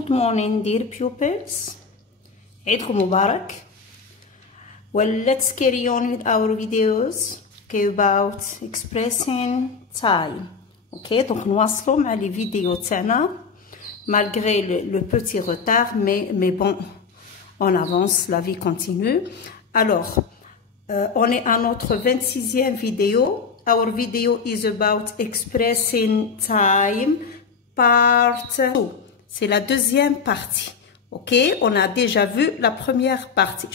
Good morning dear pupils. عيدكم مبارك. Well, let's carry on with our videos about expressing time. Ok, donc نواصلوا مع les vidéos تاعنا malgré le petit retard, mais bon, on avance, la vie continue. Alors, on est à notre 26e vidéo. Our video is about expressing time part 2. C'est la deuxième partie. Ok, on a déjà vu la première partie.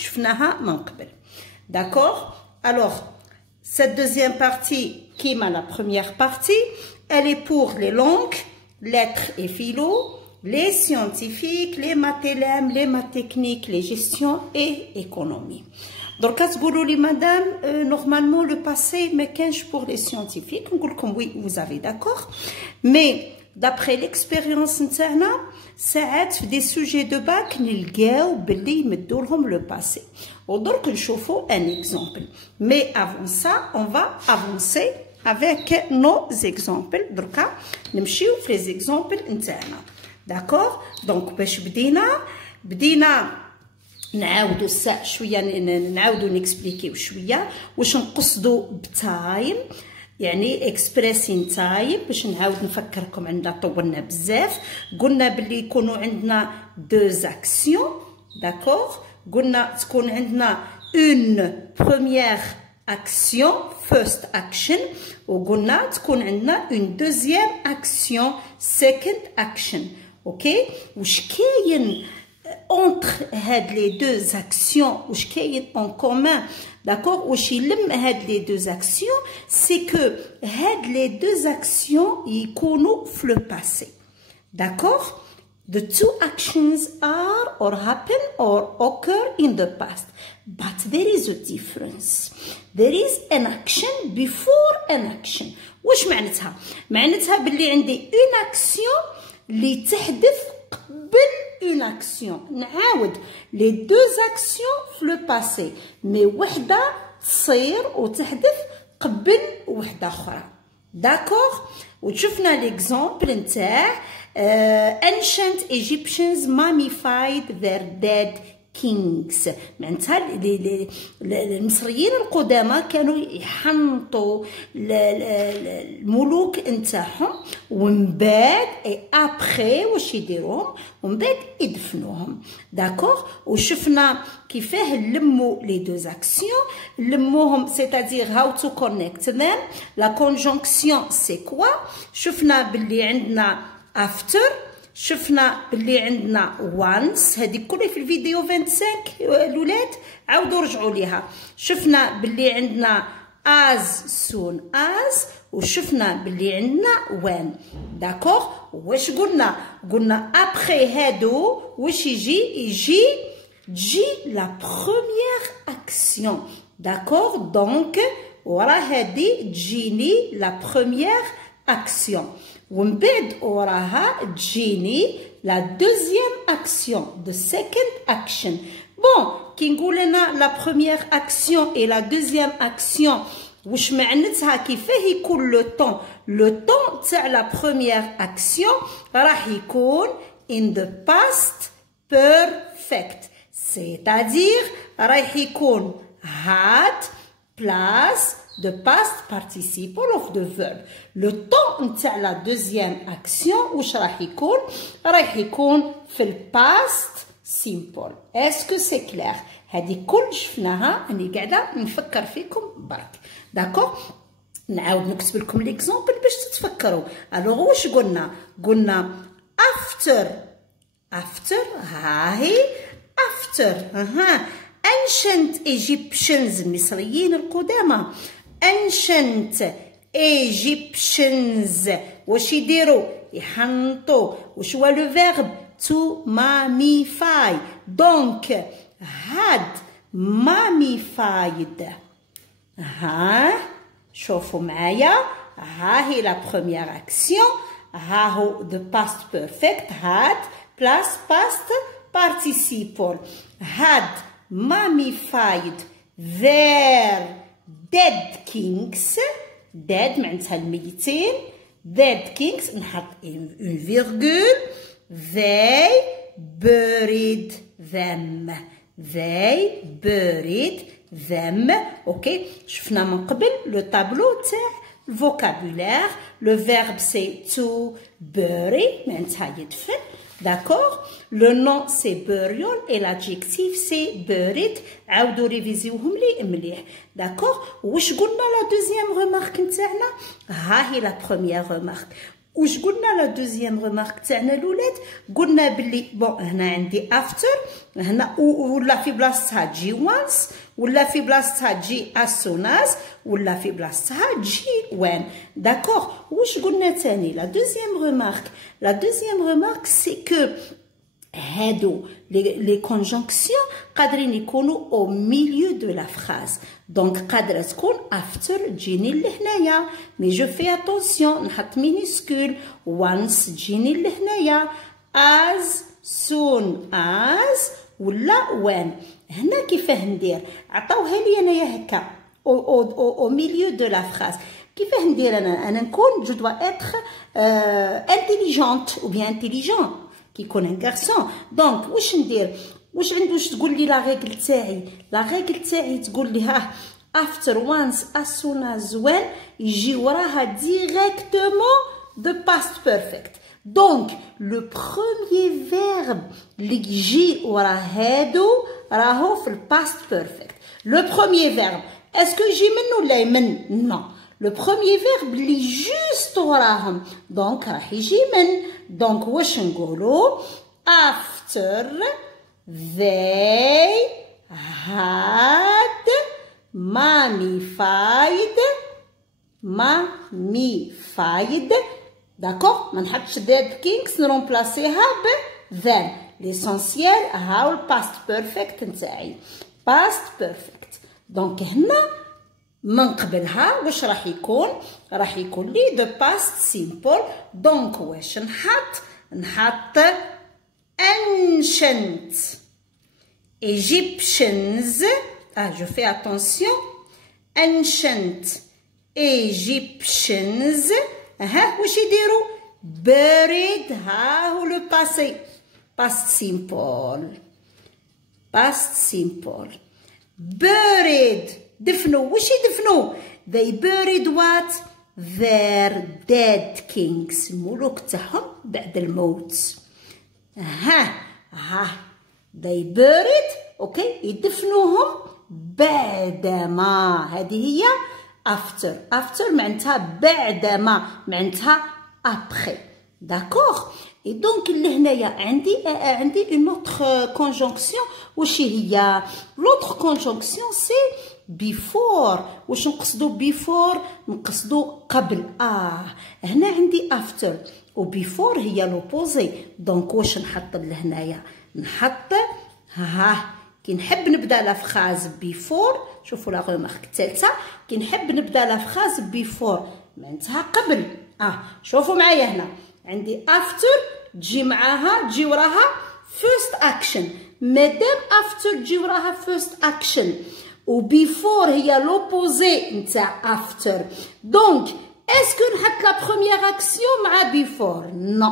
D'accord? Alors, cette deuxième partie, qui est la première partie, elle est pour les langues, lettres et philo, les scientifiques, les mathélèmes, les maths techniques, les gestions et économie. Donc, quand vous dites, madame, normalement, le passé, mais qu'est-ce pour les scientifiques? On dit comme oui, vous avez d'accord. Mais, d'après l'expérience, ساعات في des sujets de bac نلقاو باللي يمدوا لهم le passé. ودرك نشوفوا un exemple. Mais avant ça, on va avancer avec nos exemples. دركا نمشيو في les exemples نتاعنا. D'accord? Donc باش بدينا نعاودوا الساعة شويه نعاودوا نكسبليكيو شويه واش نقصدوا بتايم يعني expressing time باش نعاود نفكركم عندنا طولنا بزاف. قلنا باللي يكونوا عندنا deux actions. D'accord? قلنا تكون عندنا une première action first action وقلنا تكون عندنا une deuxième action second action. OK? واش كاين entre les deux actions واش كاين en commun. D'accord? واش يلم les deux actions, c'est que les deux actions يكونوا في le passé. D'accord? The two actions are or happen or occur in the past. But there is a difference. There is an action before an action. واش معناتها؟ معناتها باللي عندي une action اللي تحدث قبل une action. نعاود les deux actions في le passé. mais وحدة تصير وتحدث قبل وحدة أخرى. d'accord? وشفنا l'exemple نتاع ancient Egyptians mummified their dead kings. معناتها المصريين القدامى كانوا يحنطوا الملوك نتاعهم ومن بعد ابخي واش يديروهم ومن بعد يدفنوهم. داكوغ؟ وشفنا كيفاه نلموا لي دوز اكسيون نلموهم c'est-à-dire how to connect them. la conjonction c'est quoi? شفنا باللي عندنا after شفنا باللي عندنا once هذه كلها في الفيديو 25 الولاد عاودوا رجعوا ليها. شفنا باللي عندنا as soon as وشفنا باللي عندنا when. داكوغ؟ واش قلنا ابخي هادو واش يجي la première action. داكوغ؟ دونك ورا هذه تجيني la première action ومن بعد وراها تجيني la deuxième action the second action. bon كي نقول لنا la première action et la deuxième action واش معناتها كيفاه يكون لو طون تاع la première action راح يكون in the past perfect c'est-à-dire راح يكون had plus de past participle of the verb. le temps نتاع la deuxième action واش راح يكون؟ راح يكون في ال past simple. est-ce que c'est clair؟ هذه كل شفناها راني قاعده نفكر فيكم برك. داكوغ؟ نعاود نكتب لكم ليكزامبل باش تتفكروا. الوغ واش قلنا after ها هي after ancient Egyptians المصريين القدامى ancient Egyptians واش يديروا يحنطوا واش هو لو فيرب to mummify. donc had mummified. شوفوا معايا ها هي la première action ها هو the past perfect had plus past participle. had mummified their dead kings. dead معناتها الميتين. dead kings نحط une virgule. they buried them. They buried them. اوكي شفنا من قبل لو طابلو تاع الفوكابولير. لو فيرب سي تو bury معناتها يدفن. D'accord? Le nom c'est burial et l'adjectif c'est buried. عاودوا ريفيزيوهم لي مليح. D'accord? واش قلنا لا دوزيام ريمارك نتاعنا؟ ها هي لا بروميير ريمارك. واش قلنا لا دوزيام ريمارك تاعنا الولاد؟ قلنا بلي بون هنا عندي افتر، هنا ولا في بلاصتها تجي وانس، ولا في بلاصتها تجي اسوناز، ولا في بلاصتها تجي وين. داكوغ. واش قلنا تاني لا دوزيام ريمارك؟ لا دوزيام ريمارك سي كو هادو لي كونجونكسيون قادرين يكونوا او ميليو دو لا فراز. دونك قادره تكون افتر تجيني لهنايا، مي جو في اتونسيون نحط مينيسكول. وانس تجيني لهنايا، از سون از ولا وين. هنا كيفاه ندير؟ عطاوها لي انايا هكا او ميليو دو لا فراز. كيفاه ندير انا نكون جو دوا اتر انتيليجونت او بيان انتيليجون كي يكون ان غارسون. دونك واش ندير؟ واش عندوش تقول لي لا ريغل تاعي؟ لا ريغل تاعي تقول لي ها افتر وانس as soon as when يجي وراها ديريكتومون دو باست بيرفكت. دونك لو بروميير فيرب اللي يجي ورا هادو راهو في الباست بيرفكت. لو بروميير فيرب اسكو يجي من ولا يمن؟ نو. لو بروميير فيرب اللي جوست وراهم دونك راح يجي من. دونك واش نقولو؟ after they had mummified. داكوغ. ما نحطش dead kings نرومبلاسيها ب them. ليسونسيال هاو الباست بيرفكت نتاعي باست بيرفكت. دونك هنا من قبلها واش راح يكون؟ راح يكون لي دو باست سيمبل. دونك واش نحط ancient Egyptians. je fais attention. ancient Egyptians. ها واش يديروا؟ buried. ها هو لو باسي past simple. buried دفنوا. واش يدفنوا؟ they buried what? their dead kings. الملوك تاعهم بعد الموت. ها they buried. اوكي يدفنوهم بعدما. هذه هي after معناتها بعدما، معناتها après. داكوغ. اي دونك لهنايا عندي اون اوتر كونجونكسيون. واش هي لوتر كونجونكسيون؟ سي before. واش نقصدو before؟ نقصدو قبل. هنا عندي after و before هي لوبوزي. دونك واش نحط لهنايا؟ نحط كي نحب نبدا لا فراز before. شوفوا لا ريمارك الثالثه، كي نحب نبدا لا فراز before معناتها قبل. شوفوا معايا هنا عندي after تجي معاها تجي وراها first action. مادام after تجي وراها first action و before هي لوبوزي نتاع after، دونك اسكو نحط لا بروميير اكسيون مع before؟ نو.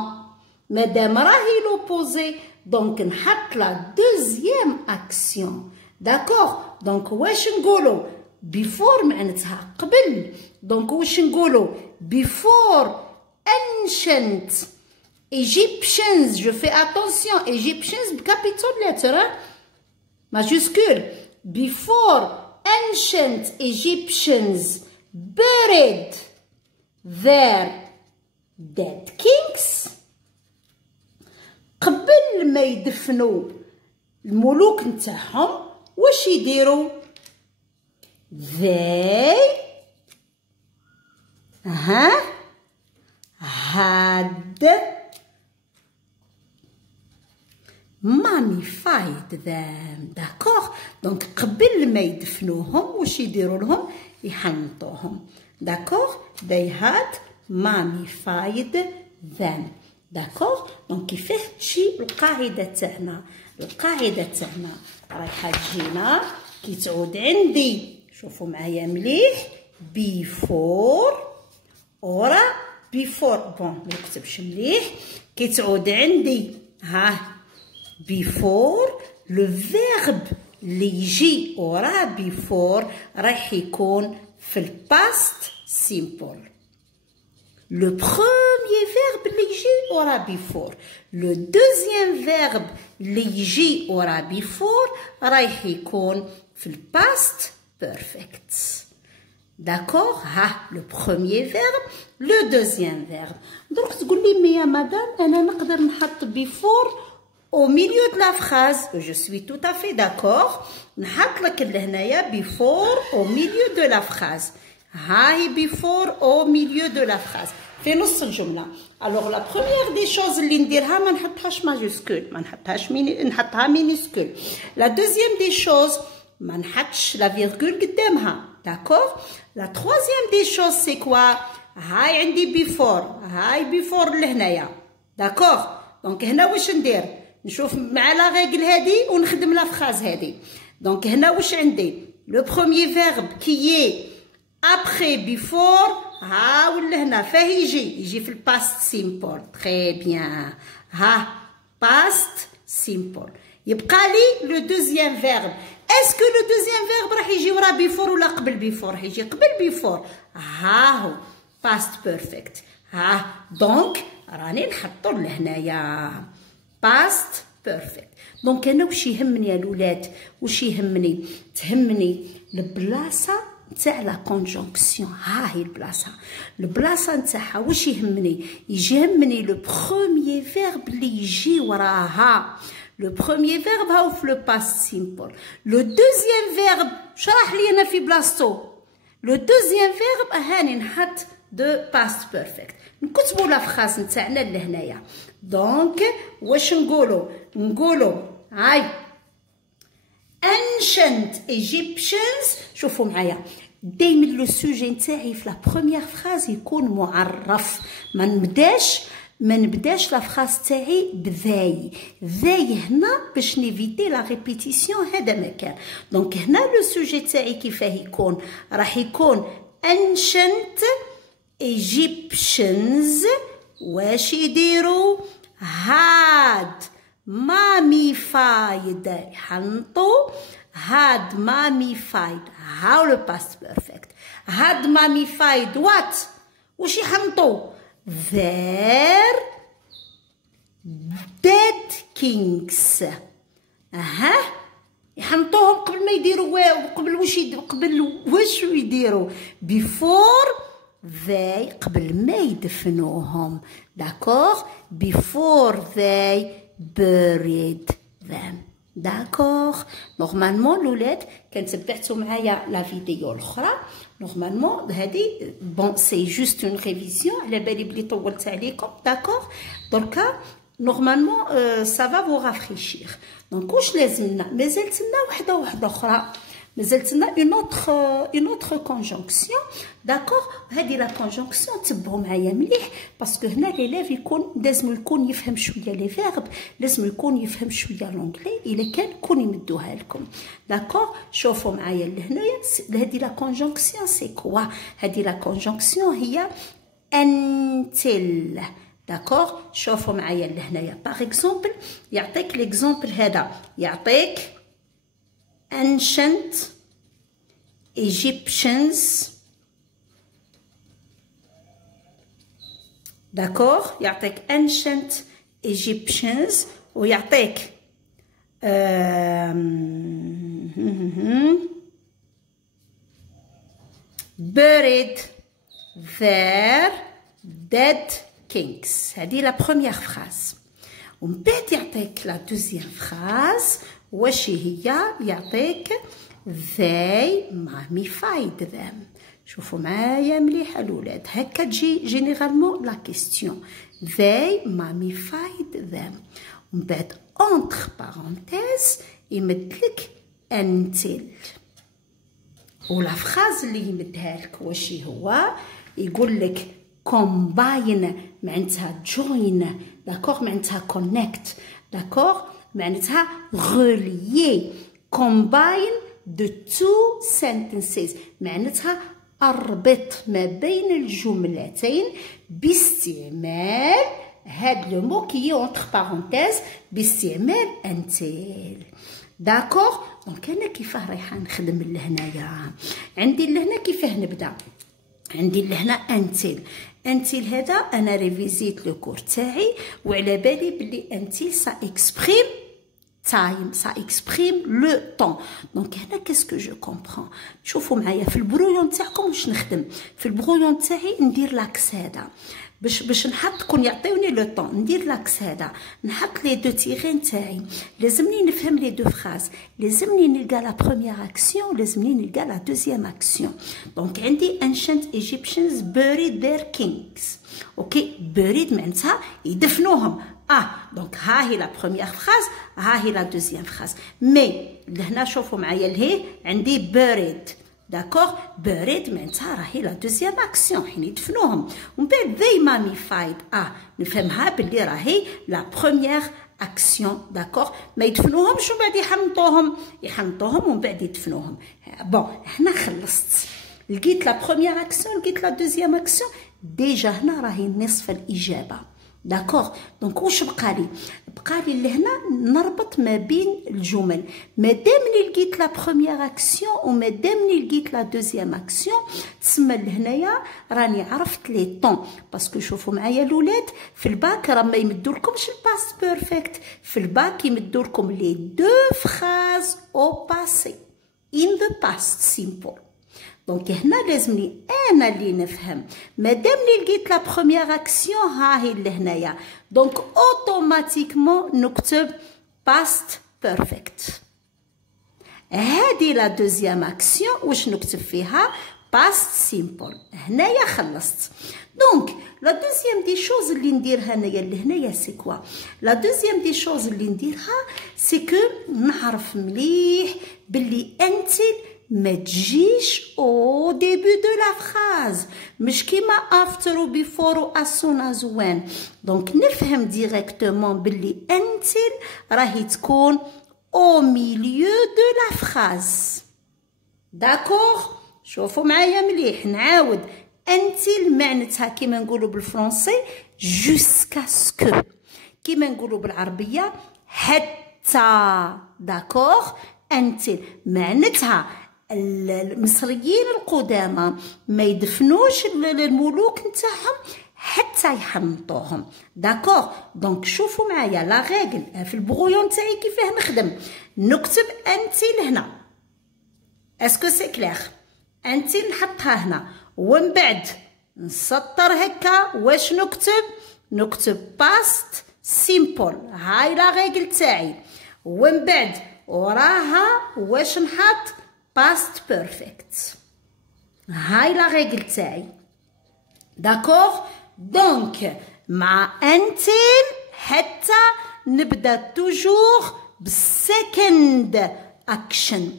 مادام راهي لوبوزي دونك نحط لا دوزيام اكسيون. داكوغ. دونك واش نقولوا؟ before معناتها قبل. دونك واش نقولوا؟ before ancient Egyptians. je fais attention Egyptians بكابيتال لتر majuscule. before ancient Egyptians buried their dead kings. قبل ما يدفنوا الملوك نتاعهم واش يديروا؟ they had mummified them. داكوغ. دونك قبل ما يدفنوهم واش يديروا لهم؟ يحنطوهم. داكوغ. they had mummified them. داكوغ. دونك كيفاه تجي القاعده تاعنا؟ القاعده تاعنا رايحه تجينا كي تعود عندي، شوفوا معايا مليح، before ورا before. بون ما نكتبش مليح. كي تعود عندي before le verbe اللي يجي ورا before راح يكون في ال past simple. Le premier verbe اللي يجي ورا before. Le deuxième verbe اللي يجي ورا before راح يكون في ال past perfect. D'accord? Le premier verbe, le deuxième verbe. Donc, تقول لي mais يا madame أنا نقدر نحط before au milieu de la phrase. Je suis tout à fait d'accord. نحط لك لهنايا before au milieu de la phrase. هاي before au milieu de la phrase. في نص الجملة. Alors la première des choses اللي نديرها ما نحطهاش majuscule، ما نحطهاش نحطها minuscule. La deuxième des choses ما نحطش la virgule قدامها. D'accord? La troisième des choses c'est quoi? هاي عندي before، هاي before لهنايا. D'accord? Donc هنا واش ندير؟ نشوف مع لا ريغل هادي ونخدم لا فراز هادي. دونك هنا واش عندي؟ لو بروميير فيرب كي ابخي بيفور ها ولا هنا فاه يجي في الباست سيمبل. تري بيان. ها باست سيمبل. يبقى لي لو دوزيام فيرب. اسكو لو دوزيام فيرب راح يجي ورا بيفور ولا قبل بيفور؟ راح يجي قبل بيفور. ها هو باست بيرفكت. ها دونك راني نحطو لهنايا past perfect. دونك انا واش يهمني يا الولاد؟ واش يهمني؟ تهمني البلاصه نتاع لا كونجونكسيون. ها هي البلاصه نتاعها. واش يهمني؟ يهمني لو بروميير فيرب اللي يجي وراها. لو بروميير فيرب هاو في لو باست سيمبل. لو دوزيام فيرب شرح لي انا في بلاصتو. لو دوزيام فيرب هاني نحط دو باست بيرفكت. نكتبوا لا فراز نتاعنا لهنايا. دونك واش نقولوا هاي ancient Egyptians. شوفوا معايا دايما لو سوجي نتاعي في لا بروميير فراز يكون معرف. ما نبداش لا فراز تاعي بذاي. ذاي هنا باش نيفيتي لا ريبيتيسيون. هذا ما كان. دونك هنا لو سوجي تاعي كيفاه يكون؟ راح يكون ancient Egyptians واش يديروا؟ had mummified. يحنطوا had mummified. هاو لو باست بيرفكت. had mummified what؟ واش يحنطوا؟ their dead kings. يحنطوهم قبل ما يديروا قبل واش يديروا before they قبل ما يدفنوهم. d'accord before they buried them. d'accord نورمالمون الولاد كان تبعتوا معايا لا فيديو الاخرى. نورمالمون هذه بون سي جوست اون ريفيزيون على بالي بلي طولت عليكم. d'accord دركا نورمالمون سا فا فو رافريشير. دونك واش لازمنا؟ مازالت لنا وحده اخرى. مازالت لنا اون اوتر كونجونكسيون. داكوغ هذه لا كونجونكسيون تبعوا معايا مليح باسكو هنا ليليف لازم يكون يفهم شويه لي فيرب، لازم يكون يفهم شويه لونجلي. الا كان كون يمدوها لكم. داكوغ شوفوا معايا لهنايا هذه لا كونجونكسيون سي كوا؟ هذه لا كونجونكسيون هي انتل. داكوغ شوفوا معايا لهنايا باغ اكزومبل يعطيك ليكزومبل هذا. يعطيك ancient Egyptians. d'accord يعطيك ancient Egyptians ويعطيك buried their dead kings. هذه لا بروميير فراز. ومن بعد يعطيك لا دوزيام فراز واش هي؟ يعطيك they mummified them. شوفوا معايا مليح الولاد هكا تجي جينيرالمون لا كيستيون they mummified them. ومن بعد entre parenthèses يمدلك until. ولا فراز اللي يمدها لك واش هو؟ يقول لك combine معناتها join. d'accord معناتها connect. d'accord معناتها relier. combine the two sentences معناتها اربط ما بين الجملتين باستعمال هاد لو مو كي اونتر بارونتيز باستعمال انتل. داكوغ. دونك انا كيفاه رايحه نخدم لهنايا؟ عندي لهنا كيفاه نبدا؟ عندي لهنا انتل. انتل هذا انا ريفيزيت لو كور تاعي وعلى بالي بلي انتل سا اكسبريم تايم، سا اكسبريم لو طون. دونك هنا كاسكو جو كومبرون. شوفوا معايا في البرويون تاعكم واش نخدم. في البرويون تاعي ندير لاكس هذا باش نحط كون يعطيوني لو طون ندير لاكس هذا، نحط لي دو تيغين تاعي. لازمني نفهم لي دو فراز، لازمني نلقى لا بروميير اكسيون، لازمني نلقى لا دوزيام اكسيون. دونك عندي ancient Egyptians buried their kings. اوكي buried معناتها يدفنوهم. دونك ها هي لا بروميير فراز، ها هي لا دوزيام فراز. مي لهنا شوفوا معايا لهي عندي buried. داكوغ. بوريد معناتها راهي لا دوزيام اكسيون حين يدفنوهم. ومن بعد ذي ماميفايد نفهمها باللي راهي لا بروميير اكسيون. داكوغ. ما يدفنوهمش ومن بعد يحنطوهم ومن بعد يدفنوهم. بون هنا خلصت، لقيت لا بروميير اكسيون لقيت لا دوزيام اكسيون. ديجا هنا راهي نصف الاجابه. داكوغ. دونك واش بقالي؟ بقالي لهنا نربط ما بين الجمل. مادامني لقيت لا بروميير اكسيون ومادامني لقيت لا دوزيام اكسيون تسمى لهنايا راني عرفت لي طون. باسكو شوفوا معايا الاولاد في الباك راه ما يمدولكمش الباست بيرفكت، في الباك يمدولكم لي دو فراز او باسي in the past simple. دونك هنا لازمني انا اللي نفهم. مادامني لقيت لا بروميير اكسيون ها هي لهنايا، دونك اوتوماتيكمون نكتب باست بيرفكت. هادي لا دوزيام اكسيون واش نكتب فيها؟ باست سيمبل. هنايا خلصت. دونك لا دوزيام دي شوز اللي نديرها انايا لهنايا سي كوا؟ لا دوزيام دي شوز اللي نديرها سي كو نعرف مليح باللي انتل ما تجيش او ديبي دو لا فراز، مش كيما افتر و بيفور و as soon as when. دونك نفهم ديريكتومون باللي انتل راهي تكون او ميليو دو لا فراز. داكوغ. شوفوا معايا مليح نعاود. انتل معناتها كيما نقولوا بالفرنسي جوسكا سكو، كيما نقولوا بالعربيه حتى. داكوغ. انتل معناتها المصريين القدامى ما يدفنوش الملوك نتاعهم حتى يحنطوهم. داكوغ. دونك شوفوا معايا لا ريغل في البرويون تاعي كيفاه نخدم. نكتب انتل هنا. اسكو سي كلير؟ انتل نحطها هنا ومن بعد نسطر هكا. واش نكتب؟ نكتب باست سيمبل. هاي لا ريغل تاعي. ومن بعد وراها واش نحط؟ باست بيرفكت. هاي لا ريغل تاعي. داكوغ. دونك مع انتل حتى نبدا توجور بالسكند اكشن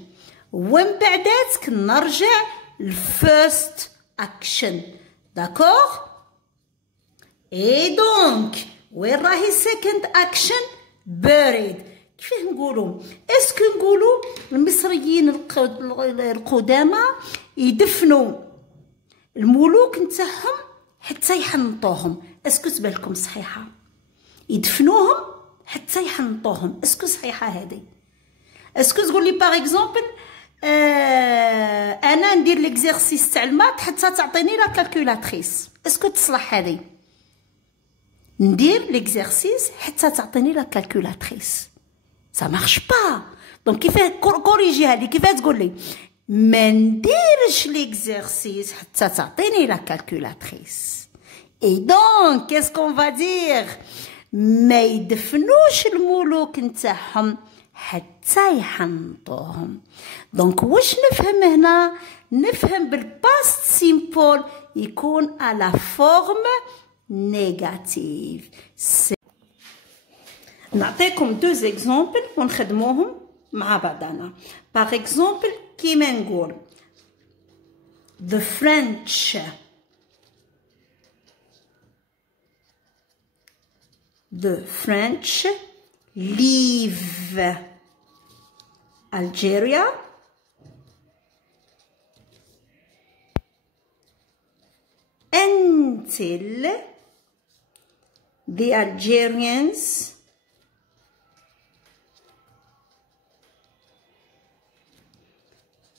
ومن بعداتك نرجع الفيرست اكشن. داكوغ. اي دونك وين راهي السكند اكشن؟ بوريد. كيفاه نقولوا؟ اسكو نقولوا المصريين القدامى يدفنوا الملوك نتاعهم حتى يحنطوهم؟ اسكو تبالكم صحيحه؟ يدفنوهم حتى يحنطوهم، اسكو صحيحه هذه؟ اسكو تقول لي باغ اكزومبل انا ندير ليكزيرسيس تاع المات حتى تعطيني لا كالكولاتريس، اسكو تصلح هذه؟ ندير ليكزيرسيس حتى تعطيني لا كالكولاتريس، ça marche pas. دونك كيفاه كوريجيها لي؟ كيفاه تقول لي ما نديرش ليكزيرسيس حتى تعطيني لا كالكولاتريس؟ اي دونك كيس كون فا دير؟ ما يدفنوش الملوك نتاعهم حتى يحنطوهم. دونك واش نفهم هنا؟ نفهم بالباست سيمبل يكون على فورم نيجاتيف. نعطيكم دو زيكزامبل ونخدموهم مع بعضنا. باغ اكزومبل كيما نقول the French leave Algeria until the Algerians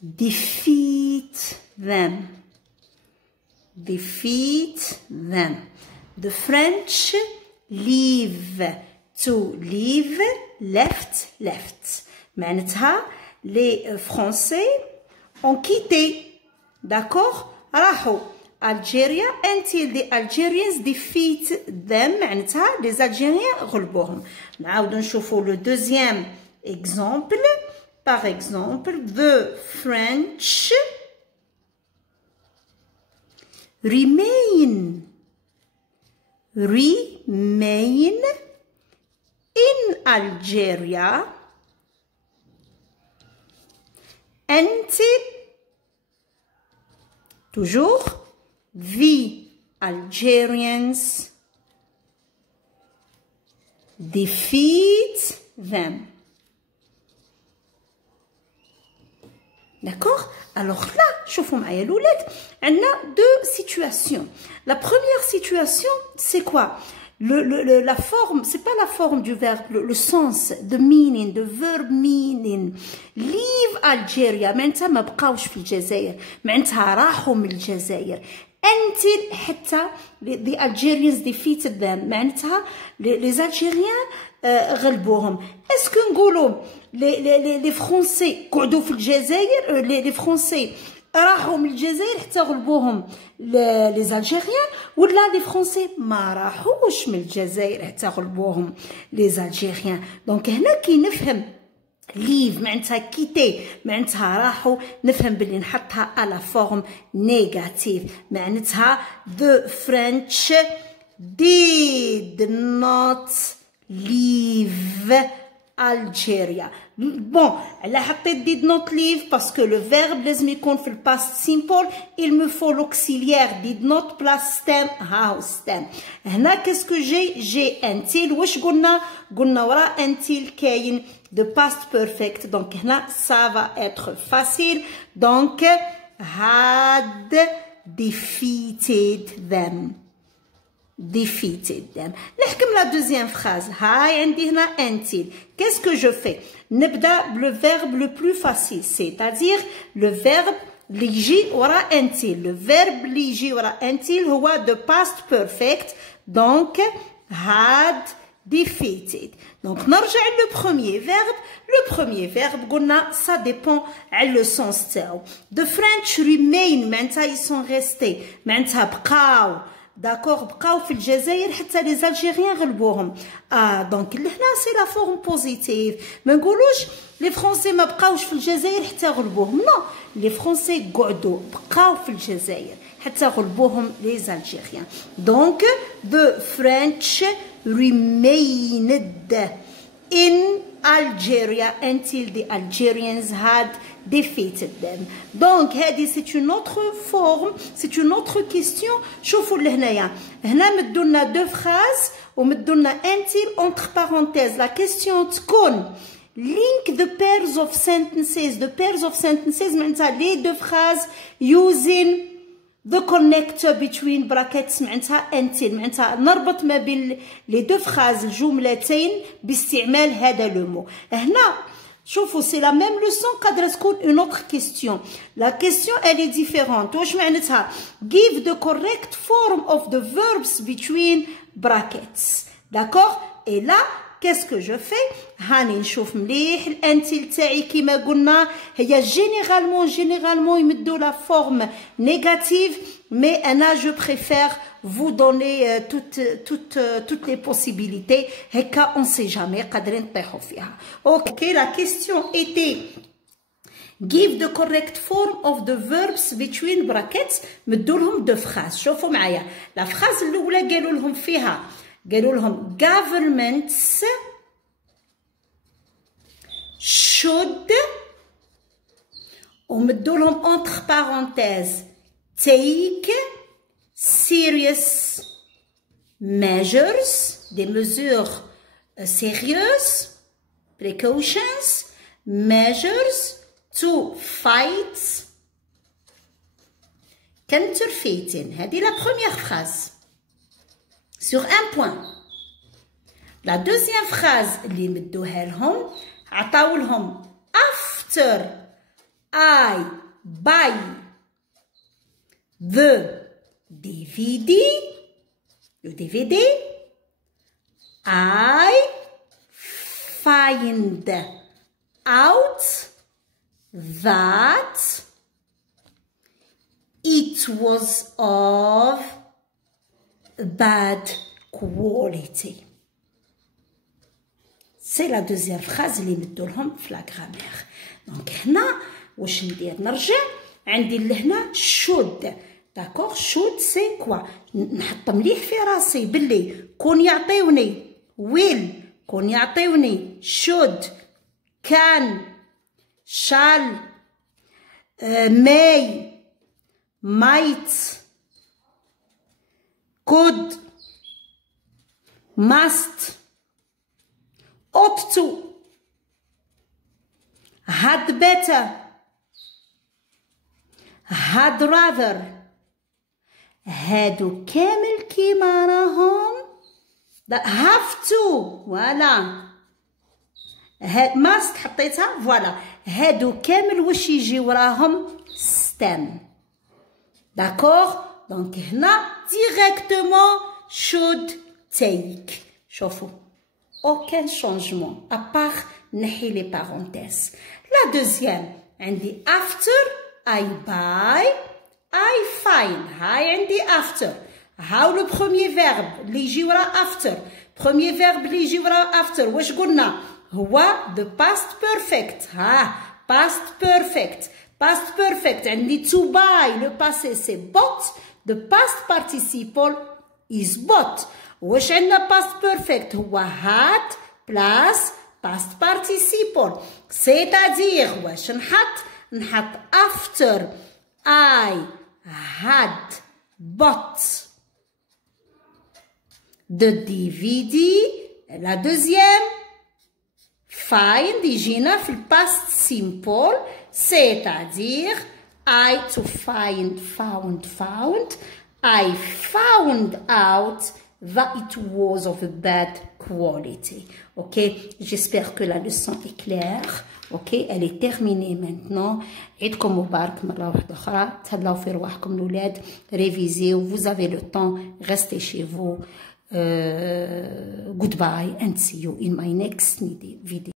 defeat them. Defeat them. The French leave. To leave, left, left. معناتها les Français ont quitté. D'accord? راحوا Algeria until the Algerians defeat them. معناتها les Algériens غلبوهم. نعاودو نشوفو le deuxième exemple. Par exemple, the French remain in Algeria until toujours the Algerians defeat them. D'accord? Alors là, شوفوا معايا الولاد, on a deux situations. La première situation, c'est quoi? La forme, c'est pas la forme du verbe, le sens, the meaning, the verb meaning. Leave Algeria, معناتها ما بقاوش في الجزائر, معناتها راحوا من الجزائر. Until حتى the Algerians defeated them, معناتها les Algériens غلبوهم. Est-ce que نقولوا les Français قعدوا في الجزائر, les Français راحوا من الجزائر حتى غلبوهم les Algériens, ولا les Français ما راحوش من الجزائر حتى غلبوهم les Algériens. دونك هنا كي نفهم leave معناتها كيتي, معناتها راحوا, نفهم باللي نحطها على فورم نيجاتيف, معناتها the French did not leave Algeria. Bon, elle a حطيت did not leave parce que le verbe لازم يكون في past simple, il me faut l'auxiliaire did not plus stem house stem. هنا qu'est-ce que j'ai until, واش قلنا ورا until كاين de past perfect, donc هنا ça va être facile. Donc had defeated them. Defeated them. نحكم la deuxième phrase. هاي عندي هنا until. Qu'est-ce que je fais? نبدأ le verbe le plus facile, c'est-à-dire le verbe اللي يجي ورا until. Le verbe اللي يجي ورا until هو the past perfect. Donc had defeated. Donc نرجع le premier verbe. Le premier verbe قلنا ça dépend على le sens تاعو. The French remain معناتها ils sont restés, معناتها بقاو. D'accord, بقاو في الجزائر حتى les Algériens غلبوهم. دونك هنا سي لا فورم بوزيتيف. ما نقولوش لي فرونسي ما بقاوش في الجزائر حتى غلبوهم. نو, لي فرونسي قعدوا بقاو في الجزائر حتى غلبوهم les Algériens. Donc the French remained in Algeria until the Algerians had defeated them. Donc هذه c'est une autre forme, c'est une autre question. شوفوا لهنايا, هنا مدولنا deux phrases ومدولنا until entre parenthèses. La question تكون link the pairs of sentences. The pairs of sentences معناتها les deux phrases using the connector between brackets معناتها until, معناتها نربط ما بين les deux phrases الجملتين باستعمال هذا le mot. هنا شوفوا c'est la même leçon قادرة تكون une autre question. La question elle est différente. واش معناتها give the correct form of the verbs between brackets. D'accord? Et là qu'est-ce que je fais? هاني نشوف مليح الانتل تاعي كيما قلنا هي généralement يمدوا la forme négative, mais أنا je préfère vous donner toutes les possibilités. هكا on sait jamais قادرين نطيحوا فيها. Ok, la question était give the correct form of the verbs between brackets. مدوا لهم deux phrases. شوفوا معايا la phrase الأولى قالوا لهم فيها, قالوا لهم governments should ومدوا لهم entre parenthèses take serious measures, des mesures sérieuses, precautions, measures to fight counterfeiting. هذه la première phrase. Sur un point. La deuxième phrase اللي مدوها لهم عطاو لهم after I buy the DVD, le DVD, I find out that it was of bad quality. C'est la deuxième phrase اللي ندو لهم في لا grammaire. دونك هنا واش ندير نرجع عندي لهنا should. داكوغ should سي كوا نحط مليح في راسي باللي كون يعطيوني will كون يعطيوني should can shall may might could must ought to had better had rather هادو كامل كيما راهم have to فوالا must حطيتها فوالا هادو كامل واش يجيو راهم stem. داكوغ دونك هنا directement should take. شوفوا aucun changement à part نحي les parenthèses. La deuxième عندي after I buy I find. هاي عندي after. هاو لو premier verbe اللي يجي ورا after. premier verbe اللي يجي ورا after واش قلنا هو the past perfect. ها past perfect. past perfect عندي to buy. le passé c'est bought. the past participle is bought. واش عندنا past perfect هو had plus past participle. c'est-à-dire واش نحط after I had bought the DVD. La deuxième find يجينا في past simple c'est-à-dire I to find found I found out that it was of a bad quality. Ok, j'espère que la leçon est claire. Ok, elle est terminée maintenant. عيدكم مبارك مرة واحدة أخرى. تهلاو في رواحكم الأولاد. Révisez. Vous avez le temps. Restez chez vous. Goodbye and see you in my next video.